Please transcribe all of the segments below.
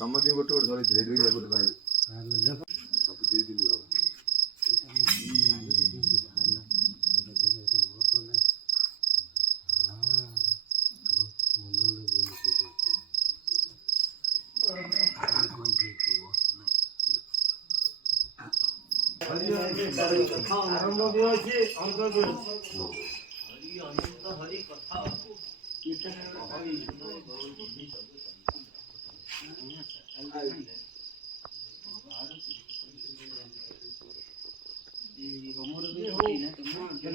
समझ गोटे गोटे धरी रेडी गोटे भाई सब दे दिली हो आरंभ भी अछि अंत भी हरि अनंत हरि कथा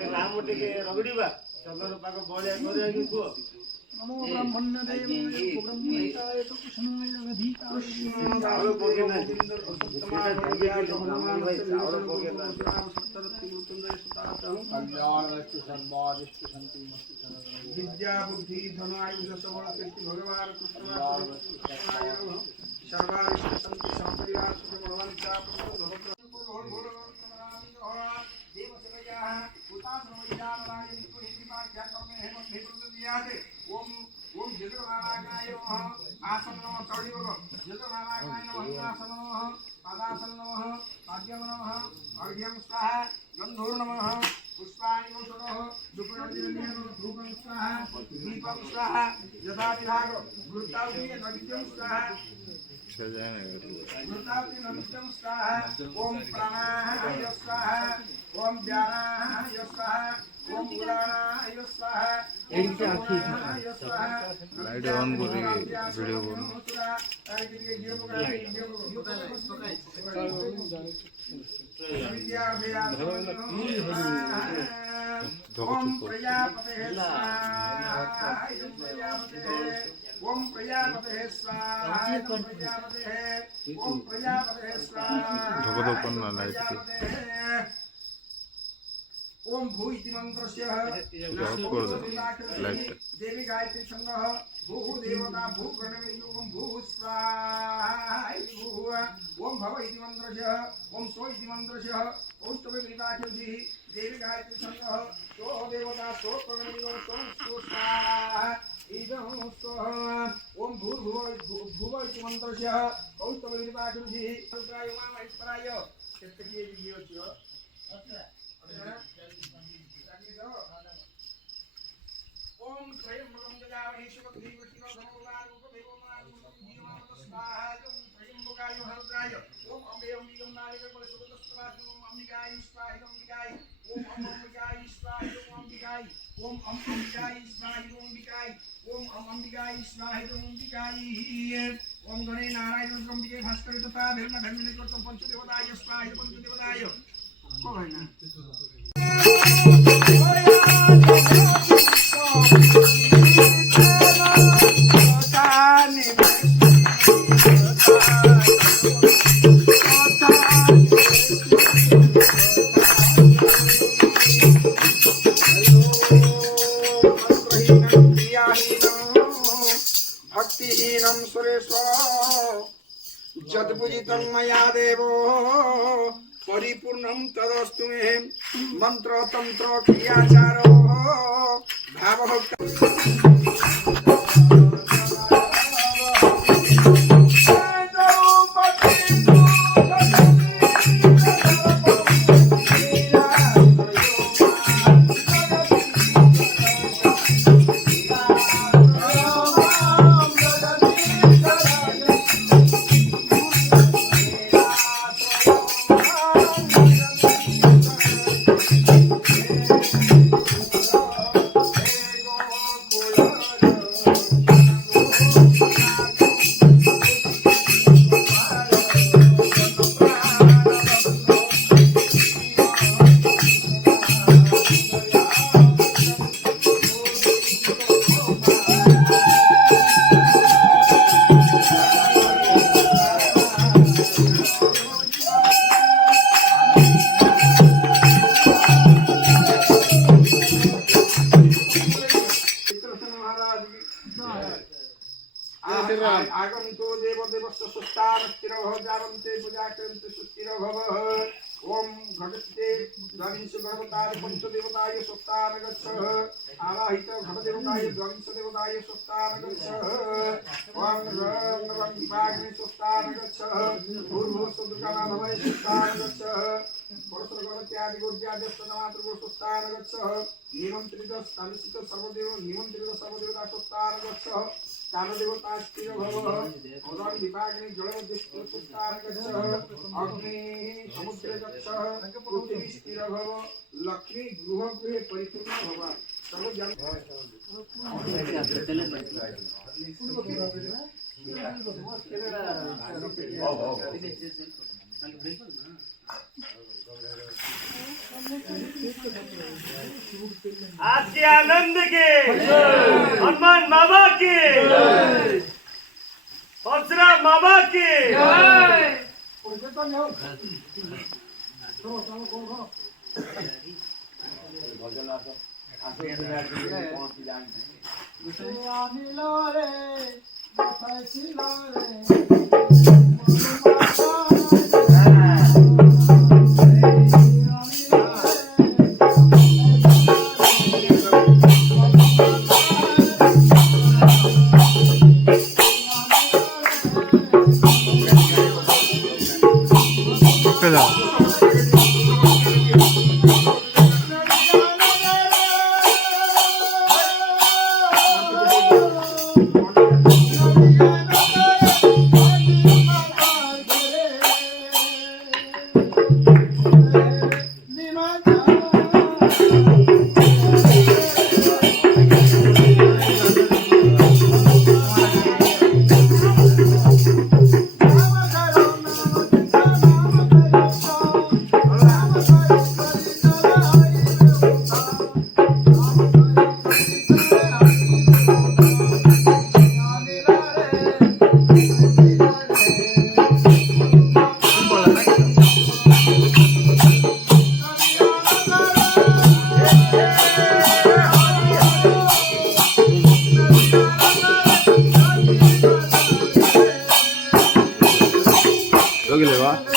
राम टिके रगड़ीबा चंदन पाक बळिया करिया कि को नमो ब्राह्मण्य देवाय ब्रह्महिताय कृष्णाय अधिकाय चावल पोकेना चावल पोकेना कल्याण वस्तु सर्वादिष्ट शांति विद्या बुद्धि धन आयुष सबल कीर्ति भगवान कृष्णवाय सर्वादिष्ट शांति संप्रिया सुख भगवंता ओम ओम जगन्नाथाय नमः आसन नमः चौड़ीयोग जगन्नाथाय नमः आसन नमः पादासन नमः पाद्यम नमः अर्घ्यं स्वाहा गंधूर नमः पुष्पाणि नमः दुपयोजनेन धूपं स्वाहा दीपं स्वाहा यथा विभाग वृत्तावधि नैवेद्यं स्वाहा वृत्तावधि नैवेद्यं स्वाहा ओम प्राणाय स्वाहा ओम व्यानाय स्वाहा ओम उदानाय स्वाहा लाइट ऑन कर वीडियो ओम प्रजापते ओम प्रजापते स्वाहा ओम प्रजापते स्वाहा ओम भू इति मंत्रस्य देवी गायत्री छन्दः भूः देवता भू प्रणवेयो ओम भूः स्वाहा भूः ओम भव इति मंत्रस्य ओम सो इति मंत्रस्य औष्टवे विपाख्यति देवी गायत्री छन्दः सो देवता सो प्रणवेयो सो स्वाहा इदं स्वाहा ओम भूर्भुव इति मंत्रस्य औष्टवे विपाख्यति रुद्राय मा महेश्वराय केतकीय वियोच्य ओम त्रयंबकं गजामहे शिवग्रीवशिरो धनुर्वारुकदेवमानुकं जीवमानतस्वाहा ओम त्रयंबकाय हरुद्राय ओम अम्बे अम्बिकं नारिकेलफलसुगतस्वाहा ओम अंबिकाय स्वाहा अंबिकाय ओम अंबिकाय स्वाहा अंबिकाय ओम अंबिकाय स्वाहा अंबिकाय ओम अंबिकाय स्वाहा अंबिकाय ओम गणे नारायण अंबिके भास्कर तथा धर्म धर्मिने कर्तम पंचदेवताय स्वाहा पंचदेवताय को है ना भक्तिहीनं सुरेशो जद्पूजितं मया देवो परिपूर्णं तदस्तु मे मंत्र तंत्र क्रियाचारो भावभक्त आगंतो देव देवस्य सुस्तार स्थिर भव जावन्ते पूजा करन्ते सुस्थिर भव ओम घटस्ते द्वाविंश गर्भताय पंचदेवताय स्वस्तान गच्छ आवाहित घटदेवताय द्वाविंश देवताय स्वस्तान गच्छ ओम रं रं विभाग्ने स्वस्तान गच्छ पूर्व सुदुकानाभवय स्वस्तान गच्छ परसर्गत्यादि गोद्यादि स्तनामातृ स्वस्तान गच्छ निमंत्रित स्थानित सर्वदेव निमंत्रित सर्वदेवता स्वस्तान गच्छ कामदेवता स्थिर भव ओदन विभाग्ने जलदिष्ट स्वस्तान गच्छ अग्नि समुद्र गच्छ पृथ्वी स्थिर भव लक्ष्मी गृह गृहे परिपूर्ण भव सर्व जन आज के आनंद के हनुमान बाबा की परशुराम बाबा की 여기 내가